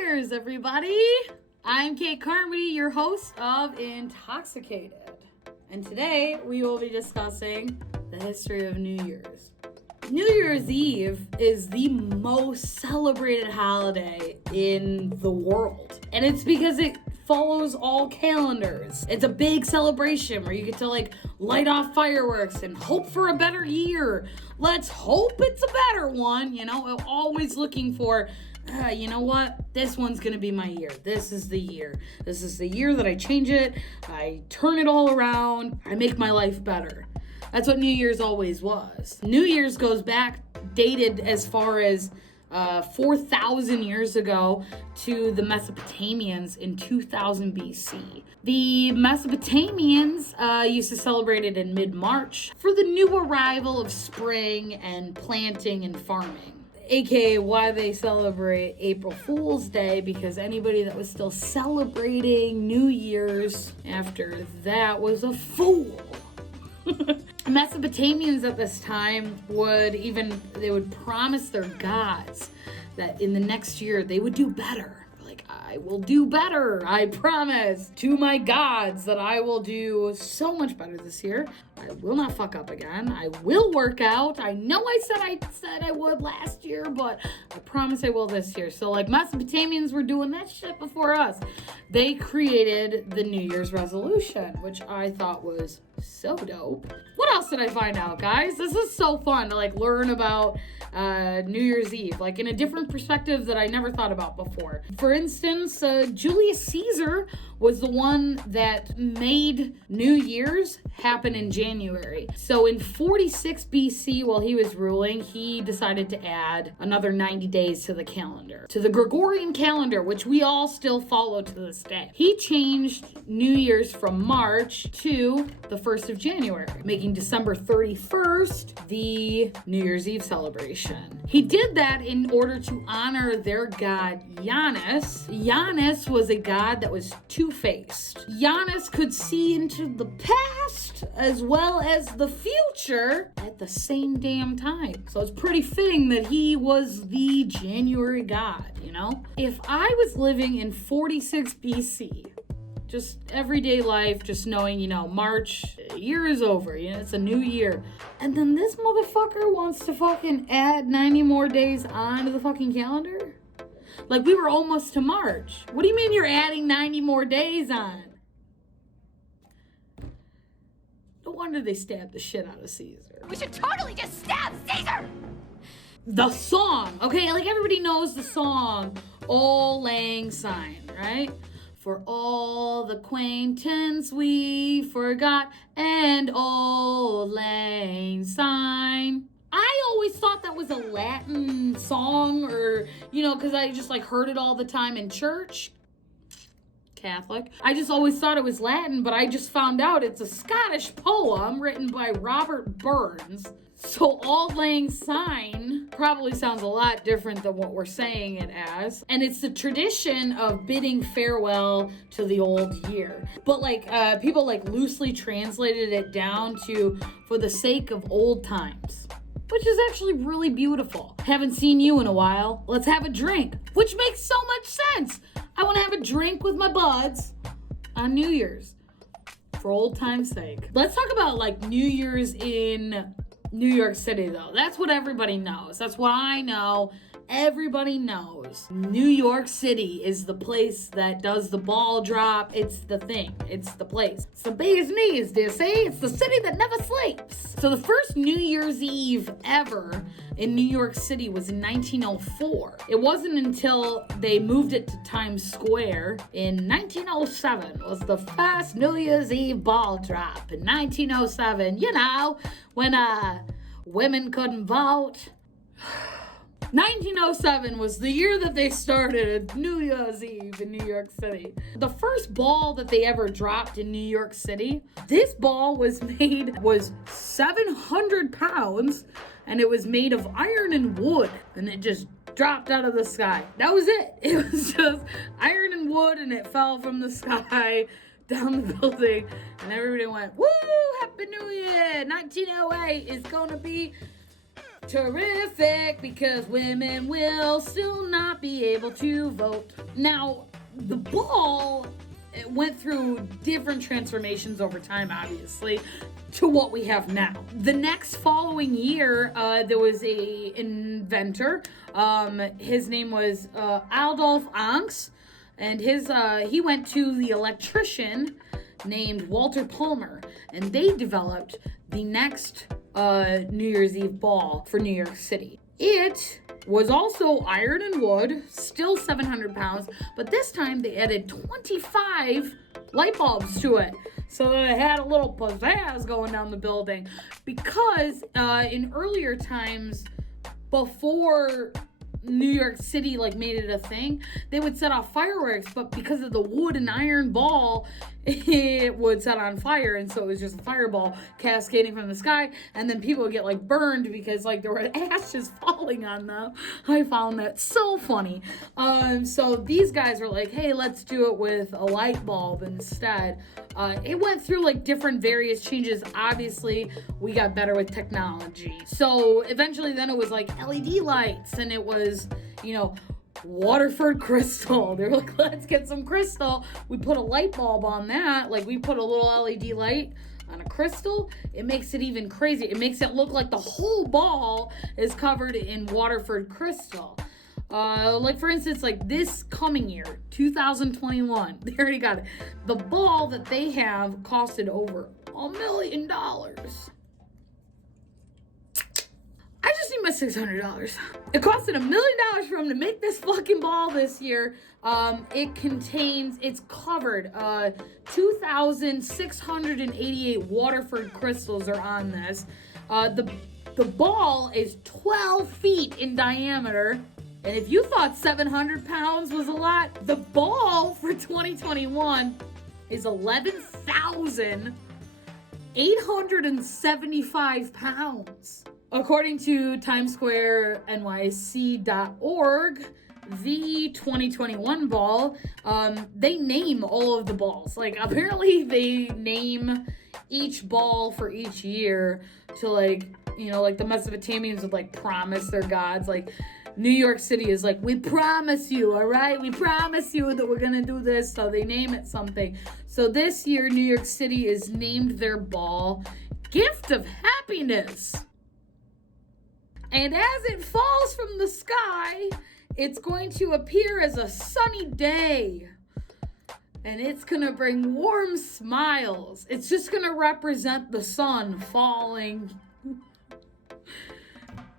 Year's, everybody! I'm Kait, your host of Intoxikated. And today we will be discussing the history of New Year's. New Year's Eve is the most celebrated holiday in the world. And it's because it follows all calendars. It's a big celebration where you get to light off fireworks and hope for a better year. Let's hope it's a better one, always looking for you know what? This one's going to be my year. This is the year. This is the year that I change it. I turn it all around. I make my life better. That's what New Year's always was. New Year's goes back, dated as far as 4,000 years ago to the Mesopotamians in 2000 BC. The Mesopotamians used to celebrate it in mid-March for the new arrival of spring and planting and farming. AKA why they celebrate April Fool's Day, because anybody that was still celebrating New Year's after that was a fool. Mesopotamians at this time would promise their gods that in the next year they would do better. I will do better. I promise to my gods that I will do so much better this year. I will not fuck up again. I will work out. I know I said I would last year, but I promise I will this year. So Mesopotamians were doing that shit before us. They created the New Year's resolution, which I thought was so dope. What else did I find out, guys? This is so fun to learn about New Year's Eve, in a different perspective that I never thought about before. For instance, Julius Caesar was the one that made New Year's happen in January. So in 46 BC, while he was ruling, he decided to add another 90 days to the calendar, to the Gregorian calendar, which we all still follow to this day. He changed New Year's from March to the 1st of January, making December 31st the New Year's Eve celebration. He did that in order to honor their god Janus. Janus was a god that was two-faced. Janus could see into the past as well as the future at the same damn time. So it's pretty fitting that he was the January god, If I was living in 46 BC, just everyday life, just knowing, March, year is over, it's a new year. And then this motherfucker wants to fucking add 90 more days onto the fucking calendar? We were almost to March. What do you mean you're adding 90 more days on? No wonder they stabbed the shit out of Caesar. We should totally just stab Caesar! The song, okay? Everybody knows the song, Auld Lang Syne, right? For all the acquaintance we forgot, and Auld Lang Syne. I always thought that was a Latin song, or, because I just heard it all the time in church. Catholic. I just always thought it was Latin, but I just found out it's a Scottish poem written by Robert Burns. So Auld Lang Syne probably sounds a lot different than what we're saying it as. And it's the tradition of bidding farewell to the old year. But people loosely translated it down to for the sake of old times, which is actually really beautiful. Haven't seen you in a while. Let's have a drink, which makes so much sense. I want to have a drink with my buds on New Year's for old time's sake. Let's talk about New Year's in New York City, though. That's what everybody knows. That's what I know. Everybody knows. New York City is the place that does the ball drop. It's the thing. It's the place. It's the biggest knees, do you see? It's the city that never sleeps. So the first New Year's Eve ever in New York City was in 1904. It wasn't until they moved it to Times Square in 1907 was the first New Year's Eve ball drop. In 1907, when women couldn't vote. 1907 was the year that they started New Year's Eve in New York City. The first ball that they ever dropped in New York City, this ball was 700 pounds, and it was made of iron and wood, and it just dropped out of the sky. That was it. It was just iron and wood, and it fell from the sky down the building, and everybody went, woo, Happy New Year, 1908 is gonna be terrific because women will still not be able to vote. Now, the ball went through different transformations over time, obviously, to what we have now. The next following year, there was a inventor. His name was Adolf Angst, and he went to the electrician named Walter Palmer, and they developed the next New Year's Eve ball for New York City. It was also iron and wood, still 700 pounds, but this time they added 25 light bulbs to it. So that it had a little pizzazz going down the building. Because in earlier times, before New York City made it a thing, they would set off fireworks, but because of the wood and iron ball, it would set on fire, and so it was just a fireball cascading from the sky, and then people would get burned because there were ashes falling on them. I found that so funny. So these guys were like, hey, let's do it with a light bulb instead. It went through different various changes. Obviously, we got better with technology. So eventually then it was LED lights, and it was, Waterford crystal. They were like, let's get some crystal. We put a light bulb on that. We put a little LED light on a crystal. It makes it even crazy. It makes it look like the whole ball is covered in Waterford crystal. For instance, this coming year, 2021, they already got it. The ball that they have costed over $1 million. I just need my $600. It costed $1 million for them to make this fucking ball this year. It's covered. 2,688 Waterford crystals are on this. The ball is 12 feet in diameter. And if you thought 700 pounds was a lot, the ball for 2021 is 11,875 pounds. According to TimesSquareNYC.org, the 2021 ball, they name all of the balls. Apparently they name each ball for each year to the Mesopotamians would promise their gods. New York City is we promise you, all right? We promise you that we're going to do this. So they name it something. So this year, New York City is named their ball Gift of Happiness. And as it falls from the sky, it's going to appear as a sunny day. And it's going to bring warm smiles. It's just going to represent the sun falling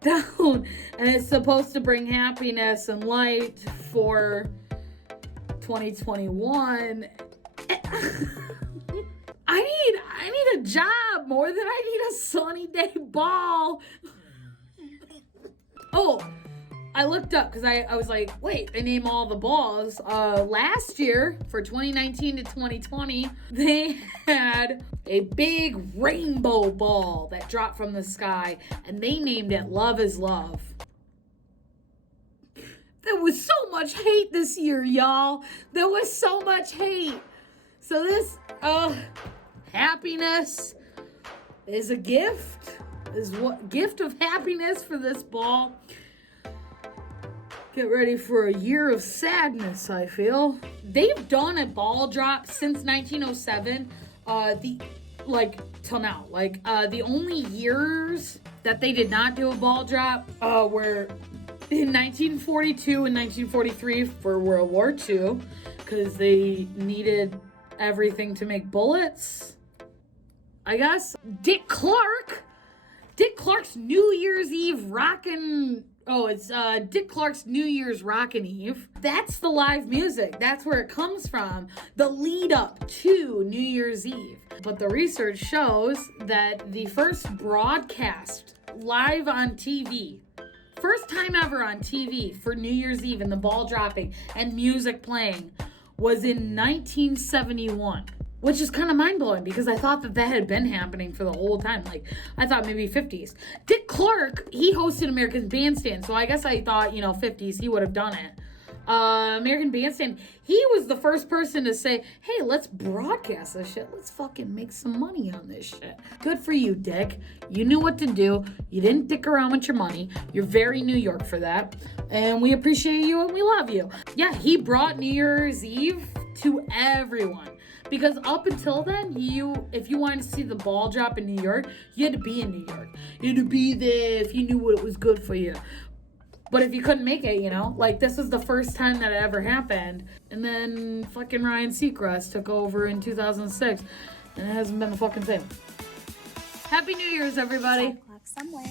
down. And it's supposed to bring happiness and light for 2021. I need a job more than I need a sunny day ball. Oh, I looked up because I was like, wait, they name all the balls. Last year, for 2019 to 2020, they had a big rainbow ball that dropped from the sky, and they named it Love is Love. There was so much hate this year, y'all. There was so much hate. So this, happiness is a gift. Gift of happiness for this ball. Get ready for a year of sadness, I feel. They've done a ball drop since 1907, till now. The only years that they did not do a ball drop were in 1942 and 1943 for World War II, because they needed everything to make bullets, I guess. Dick Clark's New Year's Eve rockin'. Oh, it's Dick Clark's New Year's Rockin' Eve. That's the live music. That's where it comes from. The lead up to New Year's Eve. But the research shows that the first broadcast live on TV, first time ever on TV for New Year's Eve and the ball dropping and music playing, was in 1971. Which is kind of mind-blowing because I thought that had been happening for the whole time. I thought maybe 50s. Dick Clark, he hosted American Bandstand, so I guess I thought, 50s, he would have done it. American Bandstand, he was the first person to say, hey, let's broadcast this shit. Let's fucking make some money on this shit. Good for you, Dick. You knew what to do. You didn't dick around with your money. You're very New York for that. And we appreciate you and we love you. Yeah, he brought New Year's Eve to everyone. Because up until then, if you wanted to see the ball drop in New York, you had to be in New York. You had to be there if you knew what was good for you. But if you couldn't make it, like this was the first time that it ever happened. And then fucking Ryan Seacrest took over in 2006. And it hasn't been the fucking same. Happy New Year's, everybody. Somewhere.